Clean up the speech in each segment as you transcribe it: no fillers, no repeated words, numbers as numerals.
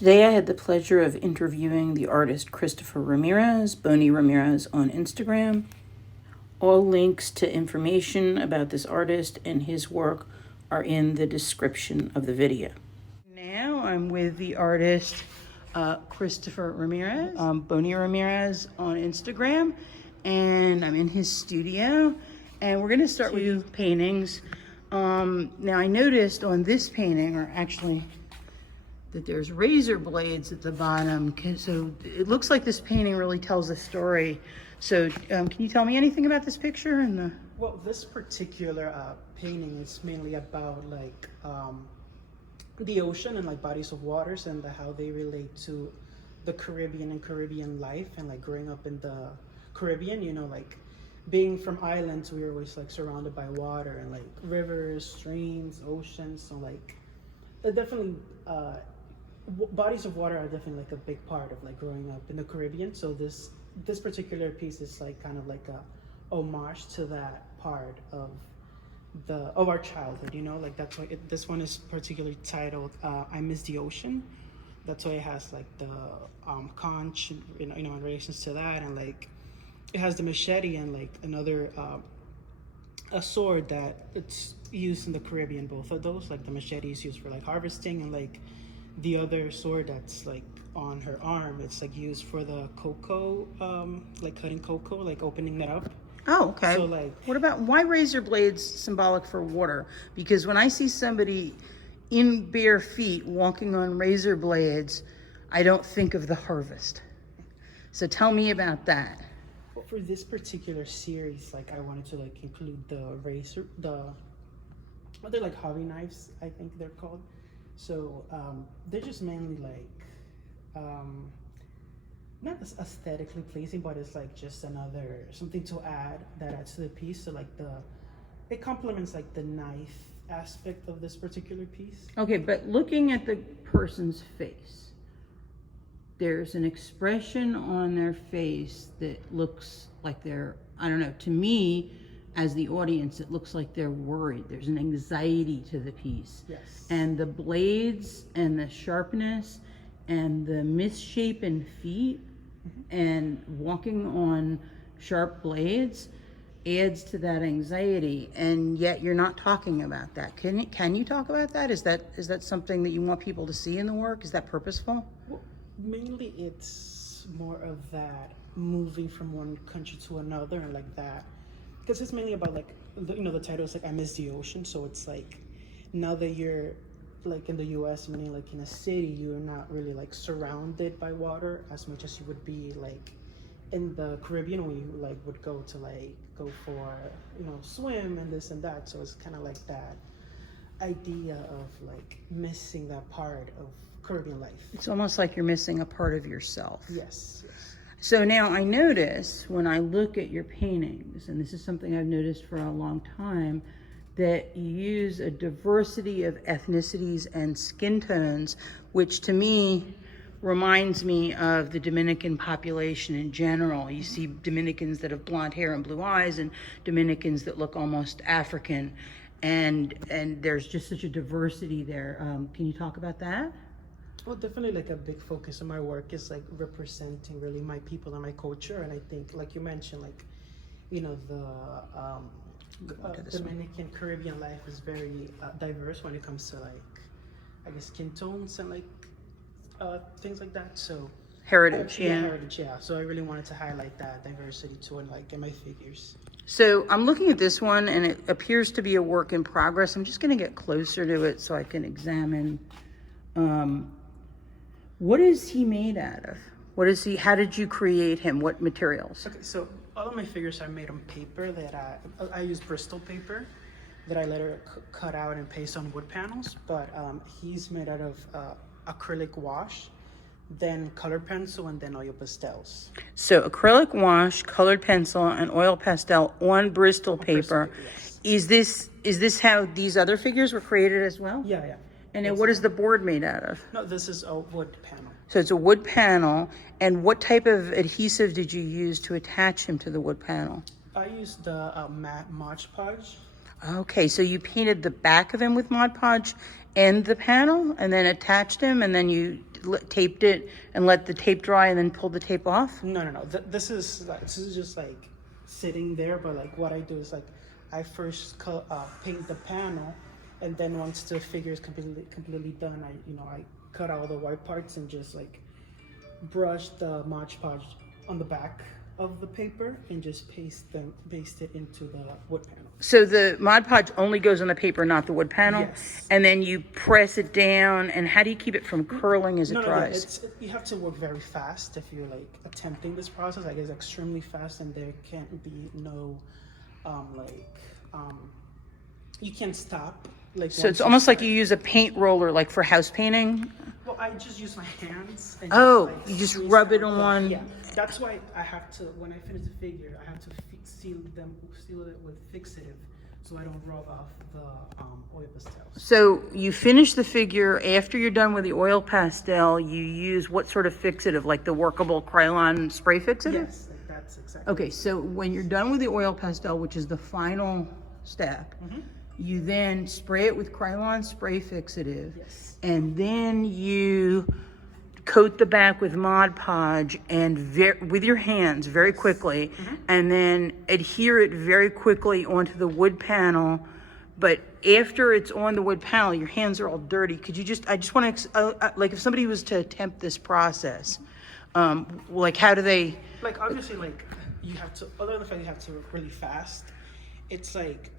Today I had the pleasure of interviewing the artist Christopher Ramirez, Bony Ramírez on Instagram. All links to information about this artist and his work are in the description of the video. Now I'm with the artist Christopher Ramirez, Bony Ramírez on Instagram, and I'm in his studio, and we're going to start with paintings. Now I noticed on this painting, or actually that there's razor blades at the bottom, so it looks like this painting really tells a story. So can you tell me anything about this picture? Well, this particular painting is mainly about like the ocean and like bodies of waters and how they relate to the Caribbean and Caribbean life, and like growing up in the Caribbean, you know, like being from islands, we were always like surrounded by water and like rivers, streams, oceans. So like definitely bodies of water are definitely like a big part of like growing up in the Caribbean. So this particular piece is like kind of like a homage to that part of our childhood, you know, like that's why this one is particularly titled I Miss the Ocean. That's why it has like the conch, you know, in relations to that, and like it has the machete and like another a sword that it's used in the Caribbean. Both of those, like the machete is used for like harvesting, and like the other sword that's like on her arm, it's like used for the cocoa, like cutting cocoa, like opening that up. Oh, okay. So like, why razor blades symbolic for water? Because when I see somebody in bare feet walking on razor blades, I don't think of the harvest. So tell me about that. Well, for this particular series, like I wanted to like include the razor, they're like hobby knives, I think they're called. So they're just mainly like not aesthetically pleasing, but it's like just another something to add that adds to the piece. So like it complements like the knife aspect of this particular piece. Okay, but looking at the person's face, there's an expression on their face that looks like they're, I don't know, to me as the audience, it looks like they're worried. There's an anxiety to the piece. Yes. And the blades and the sharpness and the misshapen feet and walking on sharp blades adds to that anxiety, and yet you're not talking about that. Can you talk about that? Is that something that you want people to see in the work? Is that purposeful? Well, mainly it's more of that moving from one country to another, and like that, because it's mainly about like you know, the title is like I Miss the Ocean. So it's like now that you're like in the US, meaning like in a city, you're not really like surrounded by water as much as you would be like in the Caribbean, when you like would go for, you know, swim and this and that. So it's kind of like that idea of like missing that part of Caribbean life. It's almost like you're missing a part of yourself. Yes. So now I notice when I look at your paintings, and this is something I've noticed for a long time, that you use a diversity of ethnicities and skin tones, which to me reminds me of the Dominican population in general. You see Dominicans that have blonde hair and blue eyes, and Dominicans that look almost African, and there's just such a diversity there. Can you talk about that? Well, definitely like a big focus of my work is like representing really my people and my culture. And I think, like you mentioned, like, you know, the Dominican Caribbean life is very diverse when it comes to like, I guess, skin tones and like things like that. So heritage, heritage, yeah. So I really wanted to highlight that diversity too, and like in my figures. So I'm looking at this one, and it appears to be a work in progress. I'm just going to get closer to it so I can examine. What is he made out of? How did you create him? What materials? Okay, so all of my figures are made on paper that I use Bristol paper that I later cut out and paste on wood panels. But he's made out of acrylic wash, then colored pencil, and then oil pastels. So acrylic wash, colored pencil, and oil pastel on Bristol paper. Yes. Is this how these other figures were created as well? Yeah. And then what is the board made out of? No, this is a wood panel. So it's a wood panel. And what type of adhesive did you use to attach him to the wood panel? I used the matte Mod Podge. Okay, so you painted the back of him with Mod Podge and the panel, and then attached him, and then you taped it and let the tape dry, and then pulled the tape off? No. This is just like sitting there, but like what I do is like I first paint the panel, and then once the figure is completely done, I cut out all the white parts and just like brush the Mod Podge on the back of the paper and just paste it into the wood panel. So the Mod Podge only goes on the paper, not the wood panel? Yes. And then you press it down, and how do you keep it from curling as it dries? You have to work very fast if you're like attempting this process. Like it's extremely fast, and there can't be no, you can't stop. Like So it's almost like you use a paint roller, like for house painting? Well, I just use my hands. And You just rub it on. Yeah, that's why I have to, when I finish the figure, I have to seal it with fixative, so I don't rub off the oil pastels. So you finish the figure. After you're done with the oil pastel, you use what sort of fixative, like the workable Krylon spray fixative? Yes, that's exactly. Okay, so when you're done with the oil pastel, which is the final step, you then spray it with Krylon spray fixative, Yes. and then you coat the back with Mod Podge and with your hands very quickly, and then adhere it very quickly onto the wood panel. But after it's on the wood panel, your hands are all dirty. Could you I just want to, like if somebody was to attempt this process, like how do they? Like obviously, like you have to, other than the fact you have to work really fast, it's like,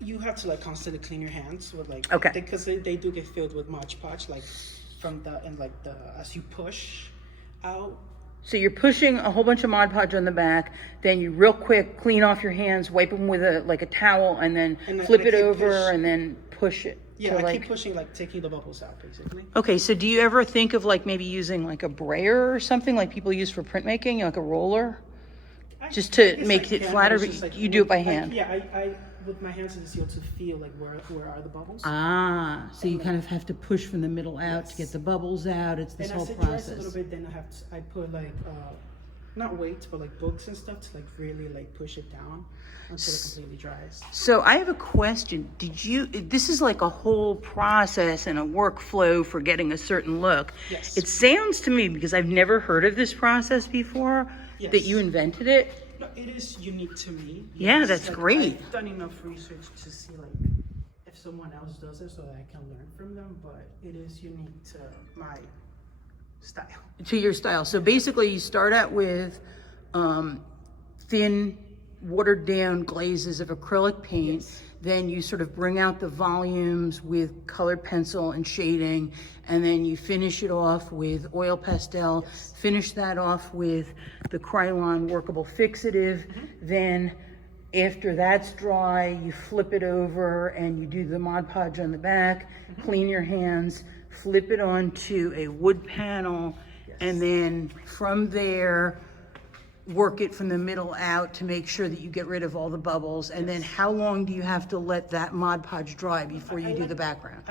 you have to like constantly clean your hands with like, Okay. Because they do get filled with Mod Podge, like from as you push out. So you're pushing a whole bunch of Mod Podge on the back, then you real quick clean off your hands, wipe them with a towel, and then flip it over and then push it. Yeah, I keep pushing, like taking the bubbles out, basically. Okay, so do you ever think of like maybe using like a brayer or something like people use for printmaking, like a roller? Just to make it flatter, but like, you do it by hand? I with my hands, it's able to feel like where are the bubbles. So you kind of have to push from the middle out to get the bubbles out. It's this whole process. And as it dries a little bit, then I put like, not weights, but like books and stuff to like really like push it down until it completely dries. So I have a question. This is like a whole process and a workflow for getting a certain look. Yes. It sounds to me, because I've never heard of this process before, that you invented it. No, it is unique to me. Yeah, that's like, great. I've done enough research to see like if someone else does it so that I can learn from them, but it is unique to my style. To your style. So basically you start out with thin, watered down glazes of acrylic paint. Yes. Then you sort of bring out the volumes with colored pencil and shading, and then you finish it off with oil pastel, finish that off with the Krylon workable fixative. Then after that's dry, you flip it over and you do the Mod Podge on the back, clean your hands, flip it onto a wood panel, and then from there, work it from the middle out to make sure that you get rid of all the bubbles. And then how long do you have to let that Mod Podge dry before you do the background?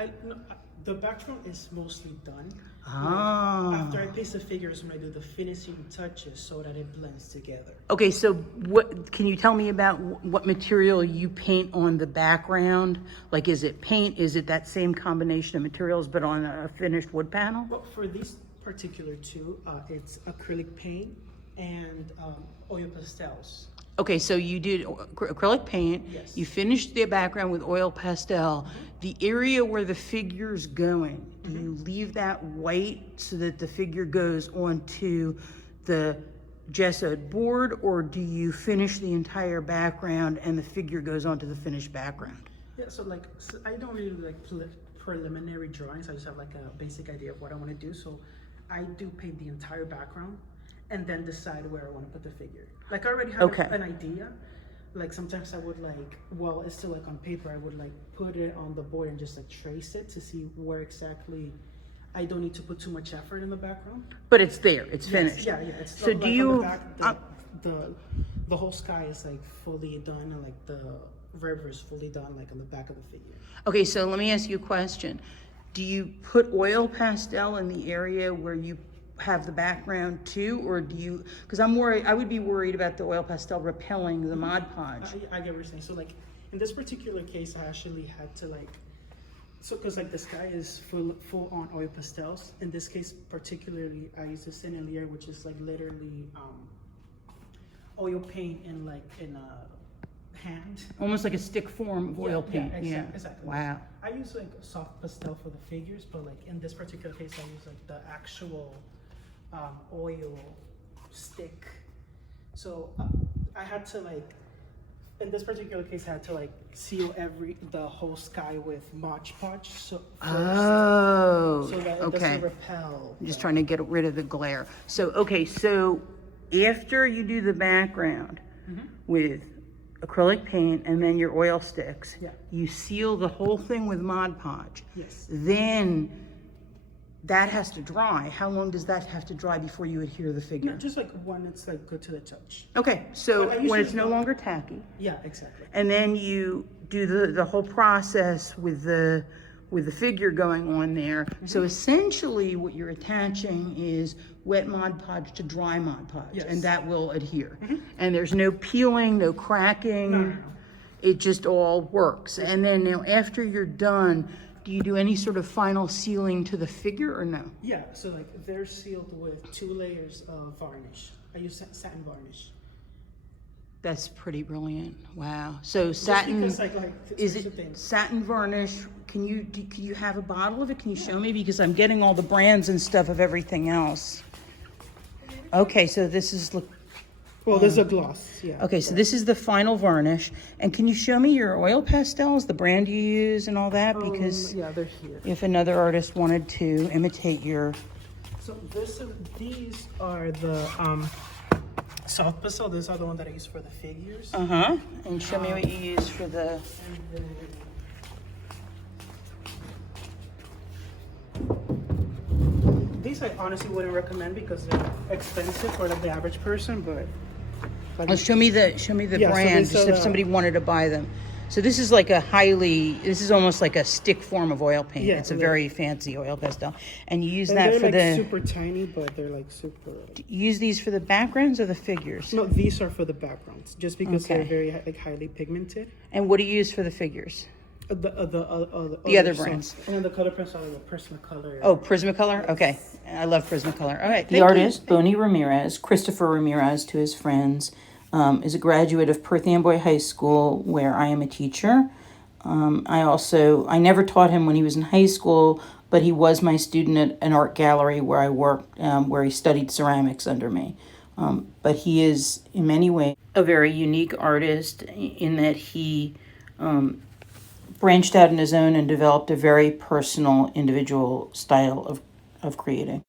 The background is mostly done. After I paste the figures, when I do the finishing touches so that it blends together. Okay, so what can you tell me about what material you paint on the background? Like, is it paint? Is it that same combination of materials but on a finished wood panel? Well, for these particular two, it's acrylic paint and oil pastels. Okay, so you did acrylic paint. Yes. You finished the background with oil pastel. The area where the figure's going, do you leave that white so that the figure goes onto the gessoed board, or do you finish the entire background and the figure goes onto the finished background? Yeah, so I don't really do like preliminary drawings. I just have like a basic idea of what I want to do. So I do paint the entire background and then decide where I want to put the figure. Like I already have an idea. Like sometimes I would while it's still like on paper, I would like put it on the board and just like trace it to see where exactly I don't need to put too much effort in the background. But it's there, it's finished. Yeah, yeah. It's so like do you, the whole sky is like fully done, and like the river is fully done, like on the back of the figure. Okay, so let me ask you a question. Do you put oil pastel in the area where you have the background too, or do you, because I would be worried about the oil pastel repelling the Mod Podge. I get what you're saying. So like In this particular case, I actually had to like, so because like the sky is full on oil pastels. In this case particularly, I used a sennelier, which is like literally oil paint in a hand. Almost like a stick form of oil paint. Yeah, exactly. Wow. I use like soft pastel for the figures, but like in this particular case, I use like the actual oil stick. So I had to like, in this particular case, I had to like seal the whole sky with Mod Podge. So Oh, so that it okay. doesn't repel. I'm just trying to get rid of the glare. So, okay, so after you do the background with acrylic paint and then your oil sticks, you seal the whole thing with Mod Podge. Yes. Then that has to dry. How long does that have to dry before you adhere the figure? No, just like when it's like good to the touch. Okay, so But I when it's usually no longer tacky. Yeah, exactly. And then you do the whole process with the figure going on there. So essentially what you're attaching is wet Mod Podge to dry Mod Podge, and that will adhere. And there's no peeling, no cracking. No. It just all works. And then now after you're done, do you do any sort of final sealing to the figure or no? Yeah, so like they're sealed with 2 layers of varnish. I use satin varnish. That's pretty brilliant. Wow. So satin, because, is it satin varnish? Can you have a bottle of it? Can you show me? Because I'm getting all the brands and stuff of everything else. Okay, so this is, look. Well, there's a gloss, yeah. Okay, so this is the final varnish. And can you show me your oil pastels, the brand you use and all that? Because yeah, they're here. if another artist wanted to imitate your... So these are the soft pastel. These are the ones that I use for the figures. And show me what you use for the... These I honestly wouldn't recommend because they're expensive for like the average person, but... Like, show me the brand, so just if somebody wanted to buy them. So this is like this is almost like a stick form of oil paint. It's a very fancy oil pastel. And you use that for they're like super tiny, but they're like super... You use these for the backgrounds or the figures? No, these are for the backgrounds, just because they're very like highly pigmented. And what do you use for the figures? The other brands. And then the color prints are the Prismacolor. Oh, Prismacolor? Okay. I love Prismacolor. All right. The artist, Bony Ramírez, Christopher Ramirez to his friends, is a graduate of Perth Amboy High School, where I am a teacher. I never taught him when he was in high school, but he was my student at an art gallery where I worked, where he studied ceramics under me. But he is, in many ways, a very unique artist in that he branched out on his own and developed a very personal, individual style of creating.